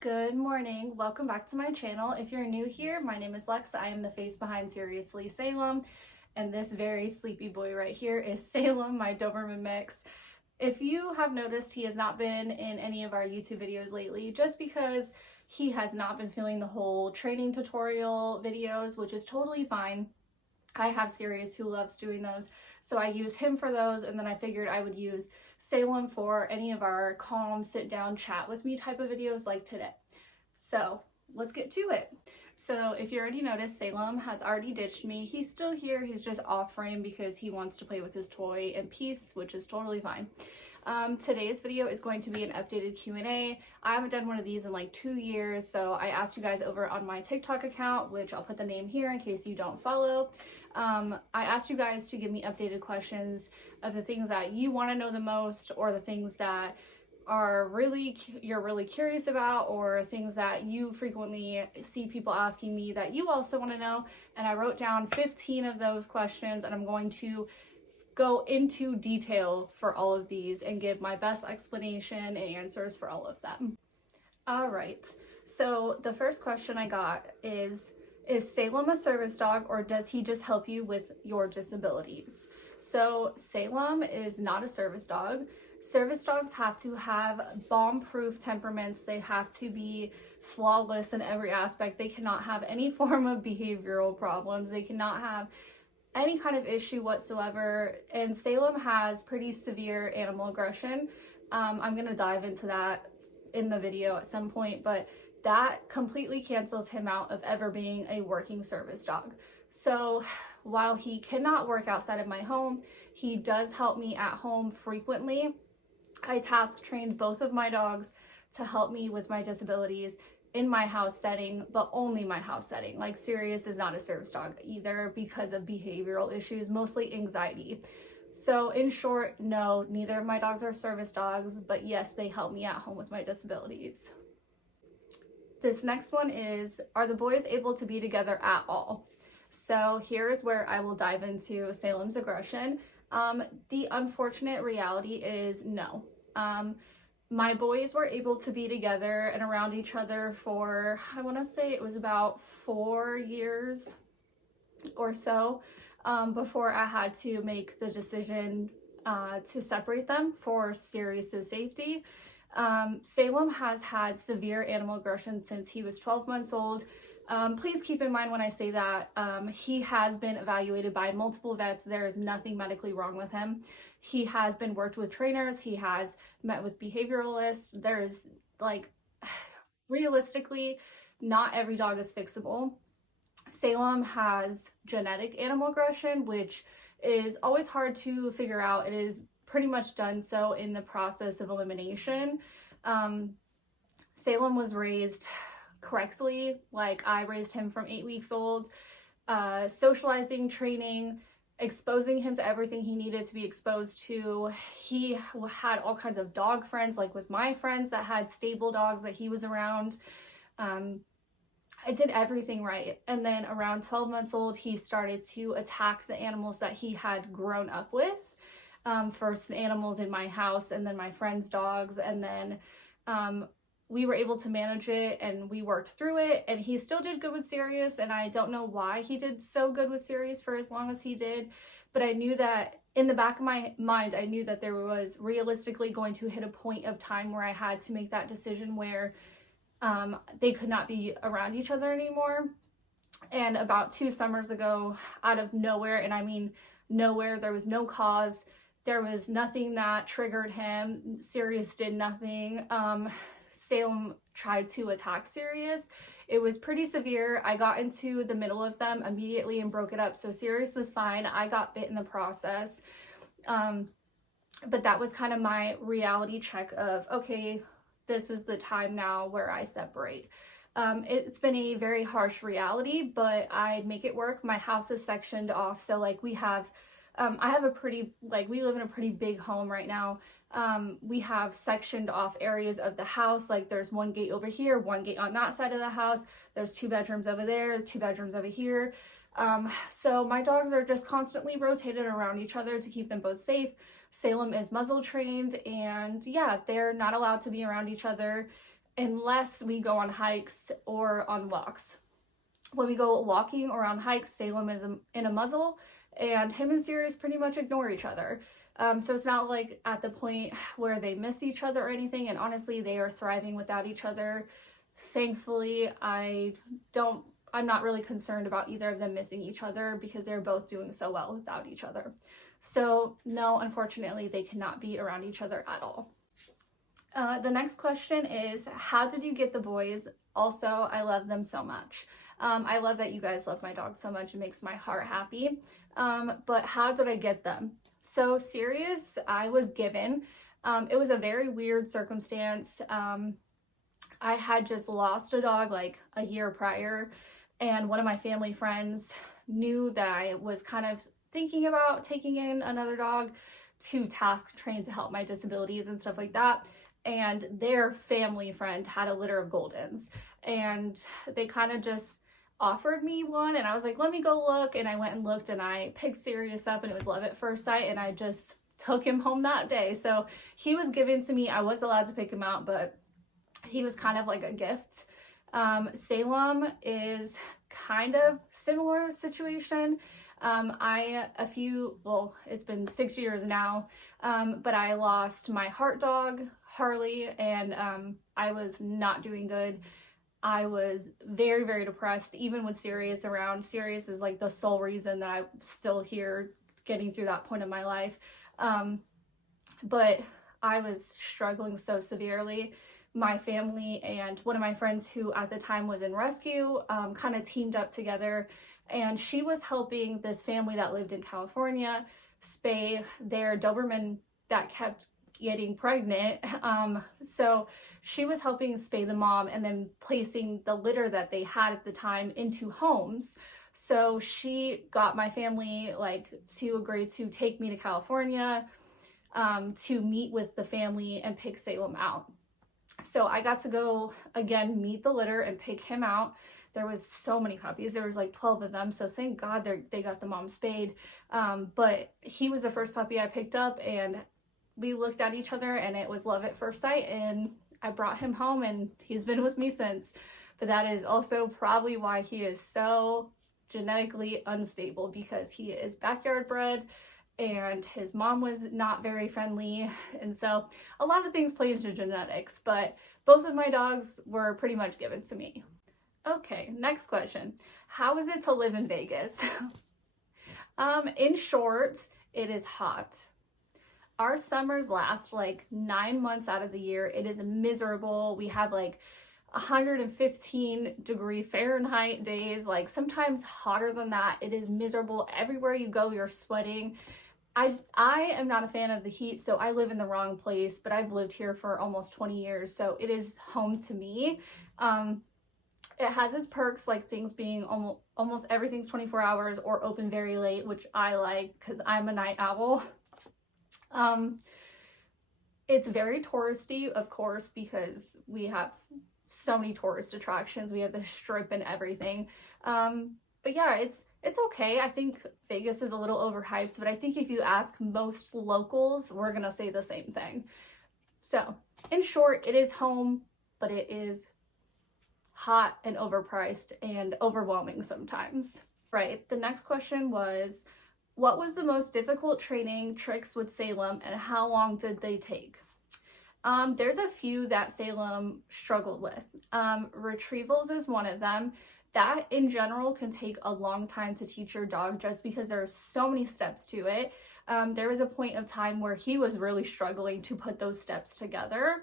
Good morning. Welcome back to my channel. If you're new here, my name is Lex. I am the face behind Seriously Salem, and this very sleepy boy right here is Salem, my Doberman mix. If you have noticed, he has not been in any of our YouTube videos lately just because he has not been feeling the whole training tutorial videos, which is totally fine. I have Sirius who loves doing those, so I use him for those, and then I figured I would use Salem for any of our calm, sit down, chat with me type of videos like today. So let's get to it. So if you already noticed, Salem has already ditched me. He's still here, he's just off frame because he wants to play with his toy in peace, which is totally fine. Today's video is going to be an updated Q&A. I haven't done one of these in like 2 years, so I asked you guys over on my TikTok account, which I'll put the name here in case you don't follow. I asked you guys to give me updated questions of the things that you want to know the most, or the things that you're really curious about, or things that you frequently see people asking me that you also want to know. And I wrote down 15 of those questions, and I'm going to go into detail for all of these and give my best explanation and answers for all of them. All right, so the first question I got is Salem a service dog, or does he just help you with your disabilities? So Salem is not a service dog. Service dogs have to have bomb-proof temperaments. They have to be flawless in every aspect. They cannot have any form of behavioral problems. They cannot have any kind of issue whatsoever. And Salem has pretty severe animal aggression. I'm gonna dive into that in the video at some point, but that completely cancels him out of ever being a working service dog. So while he cannot work outside of my home, he does help me at home frequently. I task trained both of my dogs to help me with my disabilities in my house setting, but only my house setting. Like Sirius is not a service dog either because of behavioral issues, mostly anxiety. So in short, no, neither of my dogs are service dogs, but yes, they help me at home with my disabilities. This next one is, are the boys able to be together at all? So here is where I will dive into Salem's aggression. The unfortunate reality is no. My boys were able to be together and around each other for, I want to say it was about 4 years or so, before I had to make the decision to separate them for Sirius's safety. Salem has had severe animal aggression since he was 12 months old. Please keep in mind when I say that he has been evaluated by multiple vets. There is nothing medically wrong with him. He has been worked with trainers. He has met with behavioralists. There's like, realistically, not every dog is fixable. Salem has genetic animal aggression, which is always hard to figure out. It is pretty much done so in the process of elimination. Salem was raised correctly. Like, I raised him from 8 weeks old, socializing, training, exposing him to everything he needed to be exposed to. He had all kinds of dog friends, like with my friends that had stable dogs that he was around. I did everything right. And then around 12 months old, he started to attack the animals that he had grown up with. First the animals in my house, and then my friends' dogs, and then we were able to manage it and we worked through it, and he still did good with Sirius, and I don't know why he did so good with Sirius for as long as he did, but I knew that in the back of my mind, I knew that there was realistically going to hit a point of time where I had to make that decision where they could not be around each other anymore. And about 2 summers ago, out of nowhere, and I mean nowhere, there was no cause, there was nothing that triggered him, Sirius did nothing, Salem tried to attack Sirius. It was pretty severe. I got into the middle of them immediately and broke it up. So Sirius was fine. I got bit in the process. But that was kind of my reality check of, okay, this is the time now where I separate. It's been a very harsh reality, but I make it work. My house is sectioned off. So like we have, I have a pretty, like we live in a pretty big home right now. We have sectioned off areas of the house. Like there's one gate over here, one gate on that side of the house. There's 2 bedrooms over there, 2 bedrooms over here. So my dogs are just constantly rotated around each other to keep them both safe. Salem is muzzle trained, and yeah, they're not allowed to be around each other. unless we go on hikes or on walks. When we go walking or on hikes, Salem is in a muzzle, and him and Sirius pretty much ignore each other. So it's not like at the point where they miss each other or anything, and honestly, they are thriving without each other. Thankfully, I'm not really concerned about either of them missing each other because they're both doing so well without each other. So no, unfortunately, they cannot be around each other at all. The next question is, how did you get the boys? Also, I love them so much. I love that you guys love my dog so much. It makes my heart happy. But how did I get them? So Sirius, I was given. It was a very weird circumstance. I had just lost a dog like a year prior, and one of my family friends knew that I was kind of thinking about taking in another dog to task train to help my disabilities and stuff like that. And their family friend had a litter of Goldens, and they kind of just offered me one, and I was like, let me go look. And I went and looked, and I picked Sirius up, and it was love at first sight, and I just took him home that day. So he was given to me. I was allowed to pick him out, but he was kind of like a gift. Salem is kind of similar situation. It's been 6 years now, but I lost my heart dog, Harley, and I was not doing good. I was very, very depressed, even with Sirius around. Sirius is like the sole reason that I'm still here getting through that point of my life. But I was struggling so severely. My family and one of my friends who at the time was in rescue kind of teamed up together, and she was helping this family that lived in California spay their Doberman that kept getting pregnant. So she was helping spay the mom and then placing the litter that they had at the time into homes. So she got my family to agree to take me to California to meet with the family and pick Salem out. So I got to go again, meet the litter and pick him out. There was so many puppies. There was like 12 of them. So thank God they got the mom spayed. But he was the first puppy I picked up, and we looked at each other and it was love at first sight, and I brought him home and he's been with me since. But that is also probably why he is so genetically unstable, because he is backyard bred and his mom was not very friendly. And so a lot of things play into genetics, but both of my dogs were pretty much given to me. Okay, next question. How is it to live in Vegas? In short, it is hot. Our summers last like 9 months out of the year. It is miserable. We have like 115-degree Fahrenheit days, like sometimes hotter than that. It is miserable. Everywhere you go, you're sweating. I am not a fan of the heat, so I live in the wrong place, but I've lived here for almost 20 years, so it is home to me. It has its perks, like things being almost everything's 24 hours or open very late, which I like because I'm a night owl. It's very touristy, of course, because we have so many tourist attractions. We have the Strip and everything. But yeah, it's okay. I think Vegas is a little overhyped, but I think if you ask most locals, we're gonna say the same thing. So, in short, it is home, but it is hot and overpriced and overwhelming sometimes. Right, the next question was, what was the most difficult training tricks with Salem and how long did they take? There's a few that Salem struggled with. Retrievals is one of them. That in general can take a long time to teach your dog just because there are so many steps to it. There was a point of time where he was really struggling to put those steps together.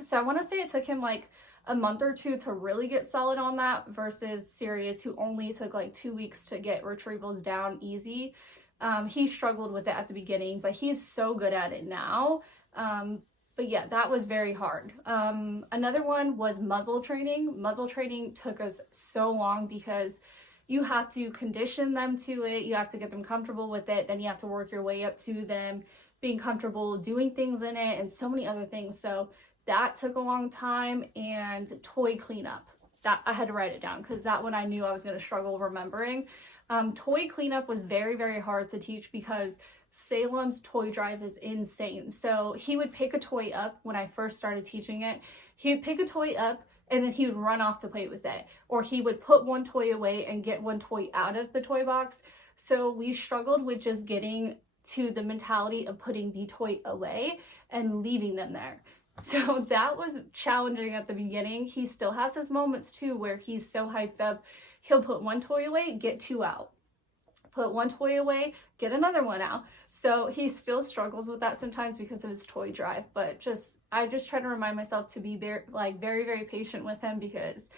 So I want to say it took him like a month or two to really get solid on that versus Sirius, who only took like 2 weeks to get retrievals down easy. He struggled with it at the beginning, but he's so good at it now. But yeah, that was very hard. Another one was muzzle training. Muzzle training took us so long because you have to condition them to it. You have to get them comfortable with it. Then you have to work your way up to them being comfortable doing things in it and so many other things. So that took a long time. And toy cleanup. That I had to write it down because that one I knew I was going to struggle remembering. Toy cleanup was very, very hard to teach because Salem's toy drive is insane. So he would pick a toy up when I first started teaching it. He would pick a toy up and then he would run off to play with it. Or he would put one toy away and get one toy out of the toy box. So we struggled with just getting to the mentality of putting the toy away and leaving them there. So that was challenging at the beginning. He still has his moments too where he's so hyped up. He'll put one toy away, get two out. Put one toy away, get another one out. So he still struggles with that sometimes because of his toy drive, but I just try to remind myself to be very, very patient with him because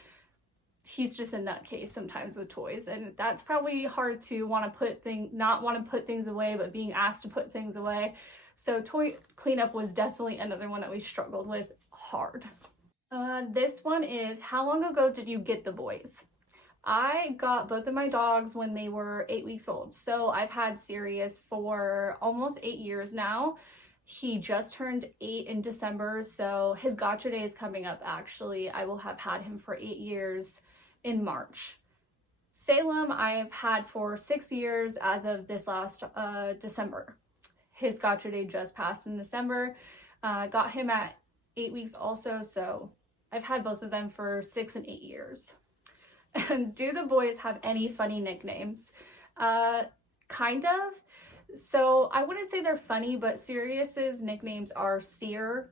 he's just a nutcase sometimes with toys. And that's probably hard to not want to put things away, but being asked to put things away. So toy cleanup was definitely another one that we struggled with hard. This one is, how long ago did you get the boys? I got both of my dogs when they were 8 weeks old. So I've had Sirius for almost 8 years now. He just turned 8 in December, so his gotcha day is coming up actually. I will have had him for 8 years in March. Salem I've had for 6 years as of this last December. His gotcha day just passed in December. Got him at 8 weeks also, so I've had both of them for 6 and 8 years. And do the boys have any funny nicknames? Kind of. So I wouldn't say they're funny, but Sirius's nicknames are Sear,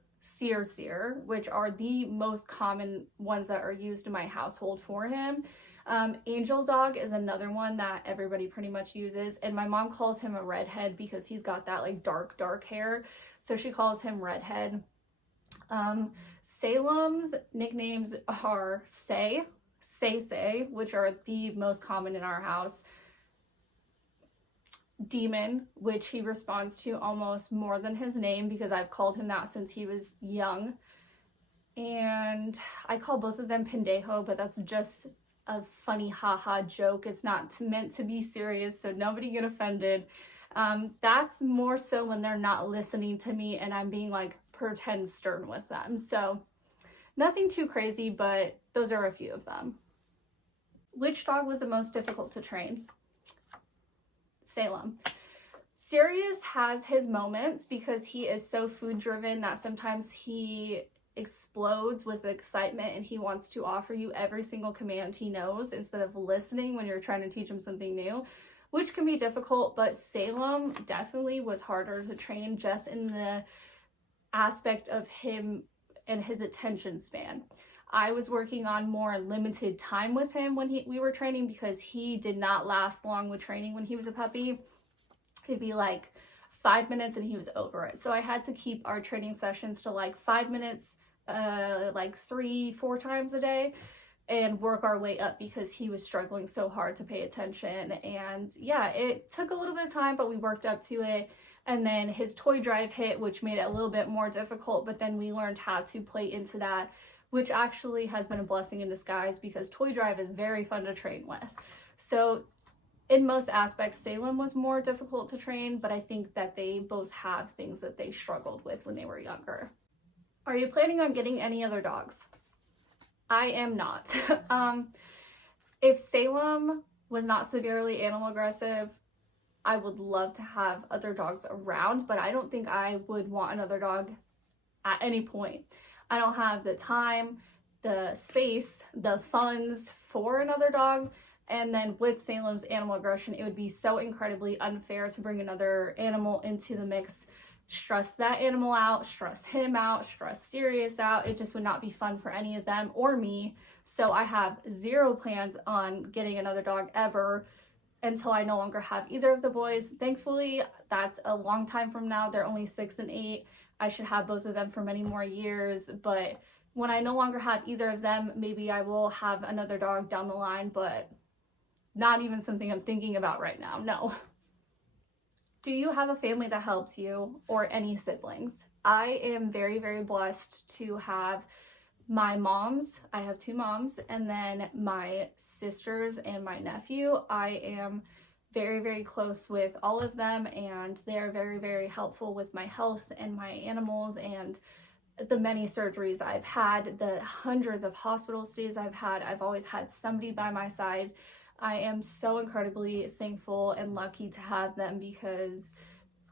which are the most common ones that are used in my household for him. Angel Dog is another one that everybody pretty much uses, and my mom calls him a redhead because he's got that like dark hair, so she calls him Redhead. Salem's nicknames are Say, which are the most common in our house. Demon, which he responds to almost more than his name because I've called him that since he was young. And I call both of them Pendejo, but that's just a funny haha joke. It's not meant to be serious, so nobody get offended. That's more so when they're not listening to me and I'm being like pretend stern with them. So nothing too crazy, but those are a few of them. Which dog was the most difficult to train? Salem. Sirius has his moments because he is so food driven that sometimes he explodes with excitement and he wants to offer you every single command he knows instead of listening when you're trying to teach him something new, which can be difficult. But Salem definitely was harder to train just in the aspect of him and his attention span. I was working on more limited time with him when we were training because he did not last long with training when he was a puppy. It'd be like 5 minutes and he was over it. So I had to keep our training sessions to like 5 minutes, like 3-4 times a day, and work our way up because he was struggling so hard to pay attention. And yeah, it took a little bit of time, but we worked up to it. And then his toy drive hit, which made it a little bit more difficult, but then we learned how to play into that, which actually has been a blessing in disguise because toy drive is very fun to train with. So in most aspects, Salem was more difficult to train, but I think that they both have things that they struggled with when they were younger. Are you planning on getting any other dogs? I am not. If Salem was not severely animal aggressive, I would love to have other dogs around, but I don't think I would want another dog at any point. I don't have the time, the space, the funds for another dog. And then with Salem's animal aggression, it would be so incredibly unfair to bring another animal into the mix, stress that animal out, stress him out, stress Sirius out. It just would not be fun for any of them or me. So I have zero plans on getting another dog ever until I no longer have either of the boys. Thankfully, that's a long time from now. They're only 6 and 8. I should have both of them for many more years, but when I no longer have either of them, maybe I will have another dog down the line, but not even something I'm thinking about right now, no. Do you have a family that helps you or any siblings? I am very, very blessed to have my moms. I have 2 moms, and then my sisters and my nephew. I am very, very close with all of them, and they're very, very helpful with my health and my animals and the many surgeries I've had, the hundreds of hospital stays I've had. I've always had somebody by my side. I am so incredibly thankful and lucky to have them because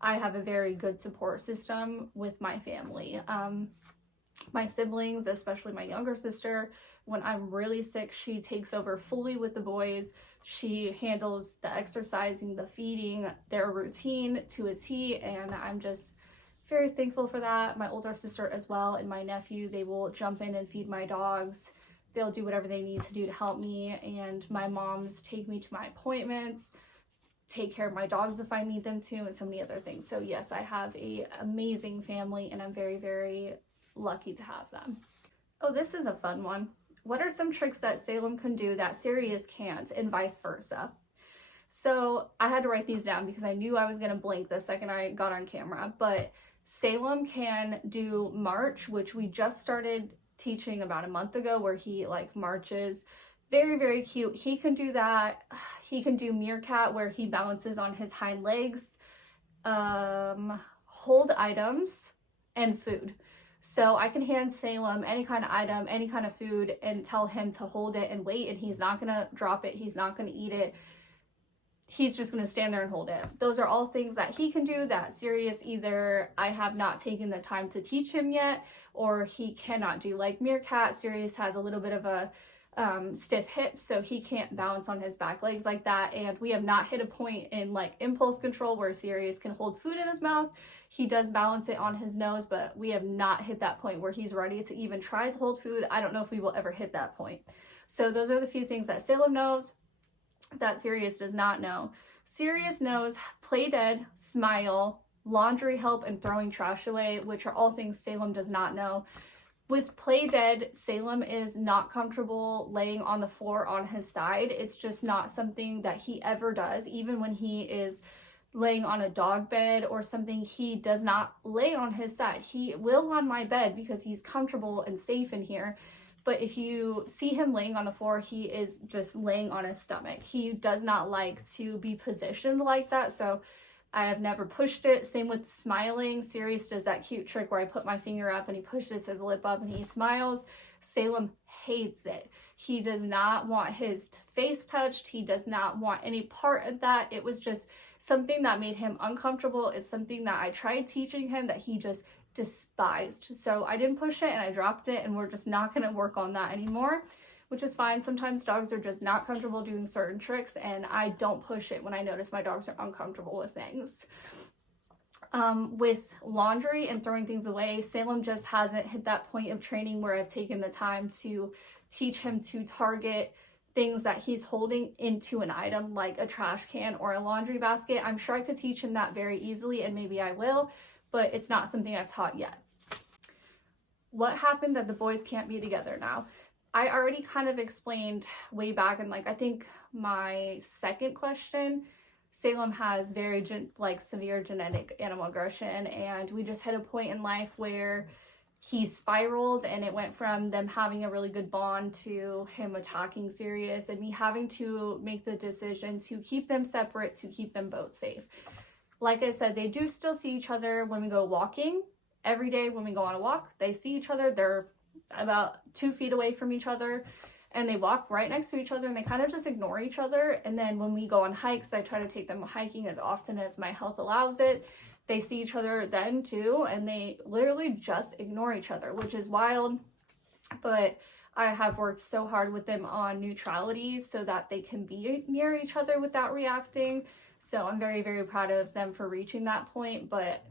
I have a very good support system with my family. My siblings, especially my younger sister, when I'm really sick, she takes over fully with the boys. She handles the exercising, the feeding, their routine to a T, and I'm just very thankful for that. My older sister as well, and my nephew, they will jump in and feed my dogs. They'll do whatever they need to do to help me, and my moms take me to my appointments, take care of my dogs if I need them to, and so many other things. So yes, I have an amazing family, and I'm very, very lucky to have them. Oh, this is a fun one. What are some tricks that Salem can do that Sirius can't, and vice versa? So I had to write these down because I knew I was going to blink the second I got on camera, but Salem can do march, which we just started teaching about a month ago, where he like marches. Very, very cute. He can do that. He can do meerkat, where he balances on his hind legs, hold items, and food. So I can hand Salem any kind of item, any kind of food, and tell him to hold it and wait, and he's not going to drop it. He's not going to eat it. He's just going to stand there and hold it. Those are all things that he can do that Sirius, either I have not taken the time to teach him yet, or he cannot do. Like meerkat, Sirius has a little bit of a stiff hip, so he can't balance on his back legs like that, and we have not hit a point in like impulse control where Sirius can hold food in his mouth. He does balance it on his nose, but we have not hit that point where he's ready to even try to hold food. I don't know if we will ever hit that point. So those are the few things that Salem knows that Sirius does not know. Sirius knows play dead, smile, laundry help, and throwing trash away, which are all things Salem does not know. With play dead, Salem is not comfortable laying on the floor on his side. It's just not something that he ever does. Even when he is laying on a dog bed or something, he does not lay on his side. He will on my bed because he's comfortable and safe in here. But if you see him laying on the floor, he is just laying on his stomach. He does not like to be positioned like that. So I have never pushed it. Same with smiling. Sirius does that cute trick where I put my finger up and he pushes his lip up and he smiles. Salem hates it. He does not want his face touched. He does not want any part of that. It was just something that made him uncomfortable. It's something that I tried teaching him that he just despised. So I didn't push it and I dropped it, and we're just not going to work on that anymore, which is fine. Sometimes dogs are just not comfortable doing certain tricks, and I don't push it when I notice my dogs are uncomfortable with things. With laundry and throwing things away, Salem just hasn't hit that point of training where I've taken the time to teach him to target things that he's holding into an item like a trash can or a laundry basket. I'm sure I could teach him that very easily, and maybe I will, but it's not something I've taught yet. What happened that the boys can't be together now? I already kind of explained way back in I think my second question. Salem has very severe genetic animal aggression, and we just hit a point in life where he spiraled, and it went from them having a really good bond to him attacking Sirius and me having to make the decision to keep them separate, to keep them both safe. Like I said, they do still see each other when we go walking. Every day when we go on a walk, they see each other. They're about 2 feet away from each other, and they walk right next to each other, and they kind of just ignore each other. And then when we go on hikes, I try to take them hiking as often as my health allows it. They see each other then too, and they literally just ignore each other, which is wild. But I have worked so hard with them on neutrality so that they can be near each other without reacting. So I'm very, very proud of them for reaching that point. But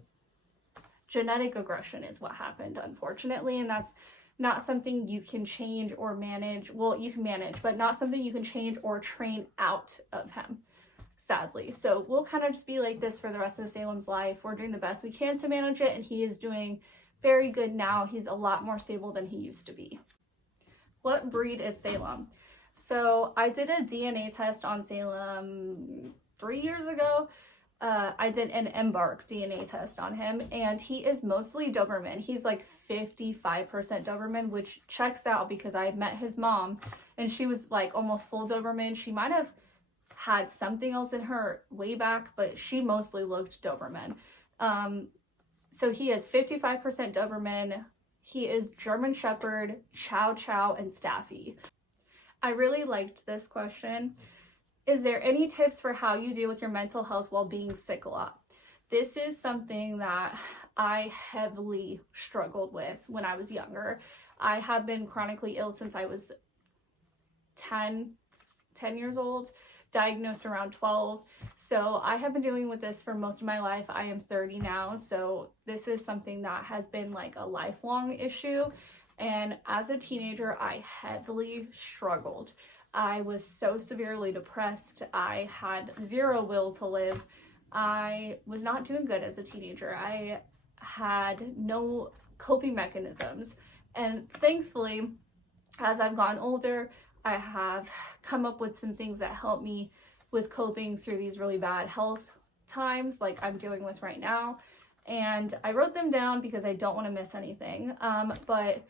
genetic aggression is what happened, unfortunately, and that's not something you can change or manage. Well, you can manage, but not something you can change or train out of him, sadly. So we'll kind of just be like this for the rest of Salem's life. We're doing the best we can to manage it, and he is doing very good now. He's a lot more stable than he used to be. What breed is Salem? So I did a DNA test on Salem 3 years ago. I did an Embark DNA test on him, and he is mostly Doberman. He's like 55% Doberman, which checks out because I met his mom, and she was like almost full Doberman. She might have had something else in her way back, but she mostly looked Doberman. So he is 55% Doberman. He is German Shepherd, Chow Chow, and Staffy. I really liked this question. Is there any tips for how you deal with your mental health while being sick a lot? This is something that I heavily struggled with when I was younger. I have been chronically ill since I was 10 years old, diagnosed around 12. So I have been dealing with this for most of my life. I am 30 now, so this is something that has been like a lifelong issue. And as a teenager, I heavily struggled. I was so severely depressed. I had zero will to live. I was not doing good as a teenager. I had no coping mechanisms. And thankfully, as I've gotten older, I have come up with some things that help me with coping through these really bad health times like I'm dealing with right now. And I wrote them down because I don't want to miss anything. But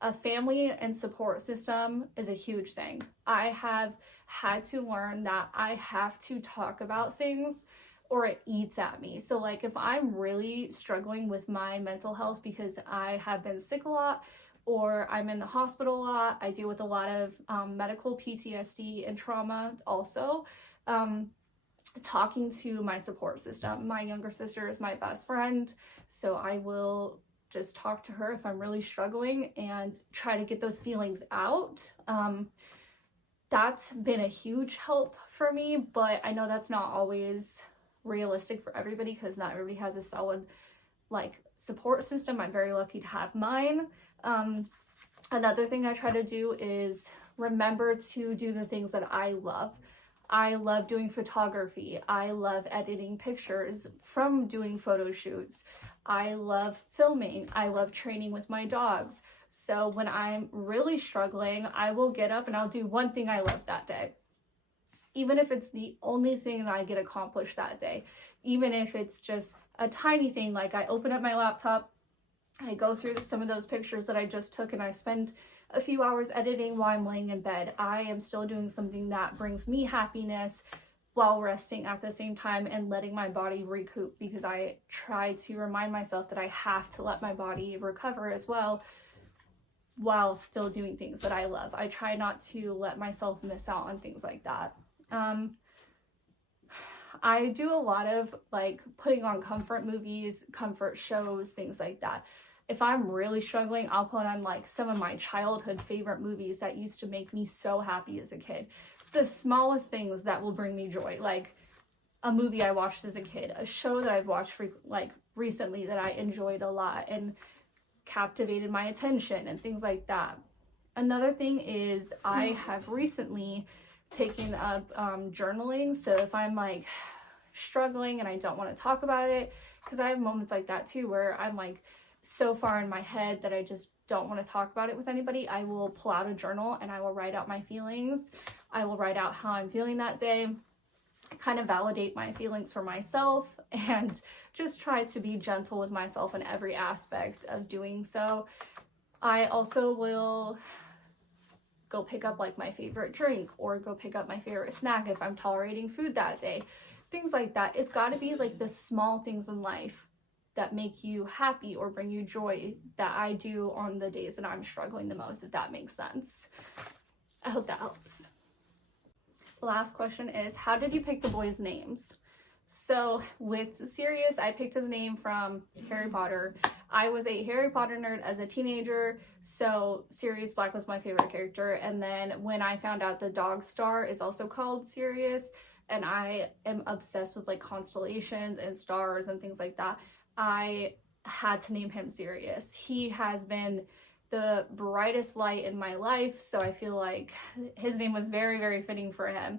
a family and support system is a huge thing. I have had to learn that I have to talk about things or it eats at me. So like if I'm really struggling with my mental health because I have been sick a lot or I'm in the hospital a lot, I deal with a lot of medical PTSD and trauma also. Talking to my support system. My younger sister is my best friend, so I will just talk to her if I'm really struggling and try to get those feelings out. That's been a huge help for me, but I know that's not always realistic for everybody because not everybody has a solid like support system. I'm very lucky to have mine. Another thing I try to do is remember to do the things that I love. I love doing photography. I love editing pictures from doing photo shoots. I love filming. I love training with my dogs. So when I'm really struggling, I will get up and I'll do one thing I love that day. Even if it's the only thing that I get accomplished that day. Even if it's just a tiny thing, like I open up my laptop, I go through some of those pictures that I just took and I spend a few hours editing while I'm laying in bed. I am still doing something that brings me happiness while resting at the same time and letting my body recoup, because I try to remind myself that I have to let my body recover as well while still doing things that I love. I try not to let myself miss out on things like that. I do a lot of like putting on comfort movies, comfort shows, things like that. If I'm really struggling, I'll put on like some of my childhood favorite movies that used to make me so happy as a kid. The smallest things that will bring me joy, like a movie I watched as a kid, a show that I've watched recently that I enjoyed a lot and captivated my attention and things like that. Another thing is I have recently taken up journaling. So if I'm like struggling and I don't want to talk about it, because I have moments like that too where I'm like so far in my head that I just don't want to talk about it with anybody, I will pull out a journal and I will write out my feelings. I will write out how I'm feeling that day, kind of validate my feelings for myself, and just try to be gentle with myself in every aspect of doing so. I also will go pick up like my favorite drink or go pick up my favorite snack if I'm tolerating food that day. Things like that. It's got to be like the small things in life that make you happy or bring you joy that I do on the days that I'm struggling the most, if that makes sense. I hope that helps. The last question is, how did you pick the boys' names? So with Sirius, I picked his name from Harry Potter. I was a Harry Potter nerd as a teenager, so Sirius Black was my favorite character. And then when I found out the dog star is also called Sirius, and I am obsessed with like constellations and stars and things like that, I had to name him Sirius. He has been the brightest light in my life, so I feel like his name was very, very fitting for him.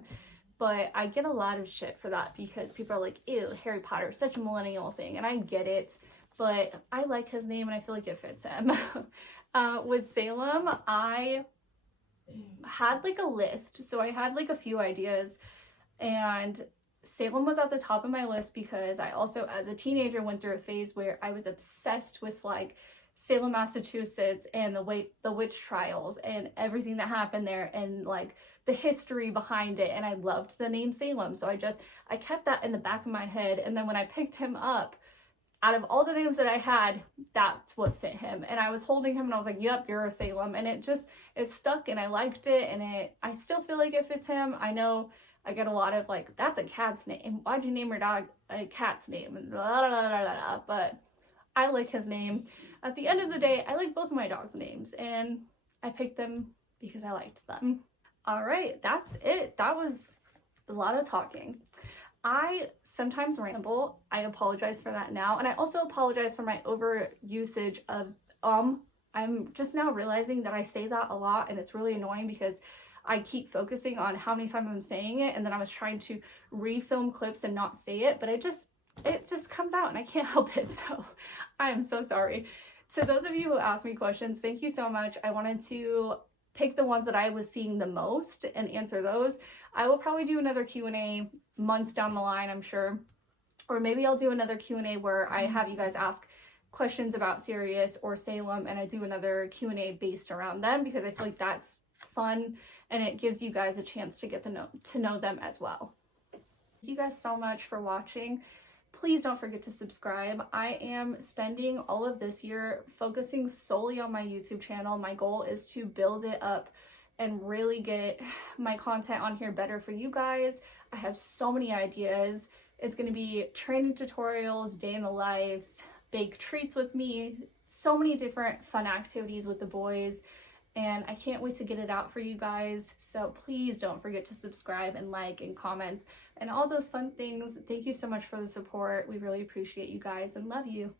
But I get a lot of shit for that because people are like, ew, Harry Potter, such a millennial thing, and I get it, but I like his name and I feel like it fits him. With Salem, I had like a list, so I had like a few ideas, and Salem was at the top of my list because I also, as a teenager, went through a phase where I was obsessed with like Salem, Massachusetts and the witch trials and everything that happened there and like the history behind it, and I loved the name Salem, so I kept that in the back of my head. And then when I picked him up, out of all the names that I had, that's what fit him, and I was holding him and I was like, yep, you're a Salem, and it stuck and I liked it, and I still feel like it fits him. I know I get a lot of like, that's a cat's name, why'd you name your dog a cat's name, and blah, blah, blah, blah, blah. But I like his name. At the end of the day, I like both of my dogs' names, and I picked them because I liked them. All right, that's it. That was a lot of talking. I sometimes ramble. I apologize for that now. And I also apologize for my over usage of I'm just now realizing that I say that a lot, and it's really annoying because I keep focusing on how many times I'm saying it, and then I was trying to refilm clips and not say it, but it just comes out and I can't help it. So I am so sorry. To those of you who asked me questions, thank you so much. I wanted to pick the ones that I was seeing the most and answer those. I will probably do another Q&A months down the line, I'm sure. Or maybe I'll do another Q&A where I have you guys ask questions about Sirius or Salem, and I do another Q&A based around them, because I feel like that's fun and it gives you guys a chance to get to know them as well. Thank you guys so much for watching. Please don't forget to subscribe. I am spending all of this year focusing solely on my YouTube channel. My goal is to build it up and really get my content on here better for you guys. I have so many ideas. It's going to be training tutorials, day in the lives, bake treats with me, so many different fun activities with the boys, and I can't wait to get it out for you guys. So please don't forget to subscribe and like and comments and all those fun things. Thank you so much for the support. We really appreciate you guys and love you.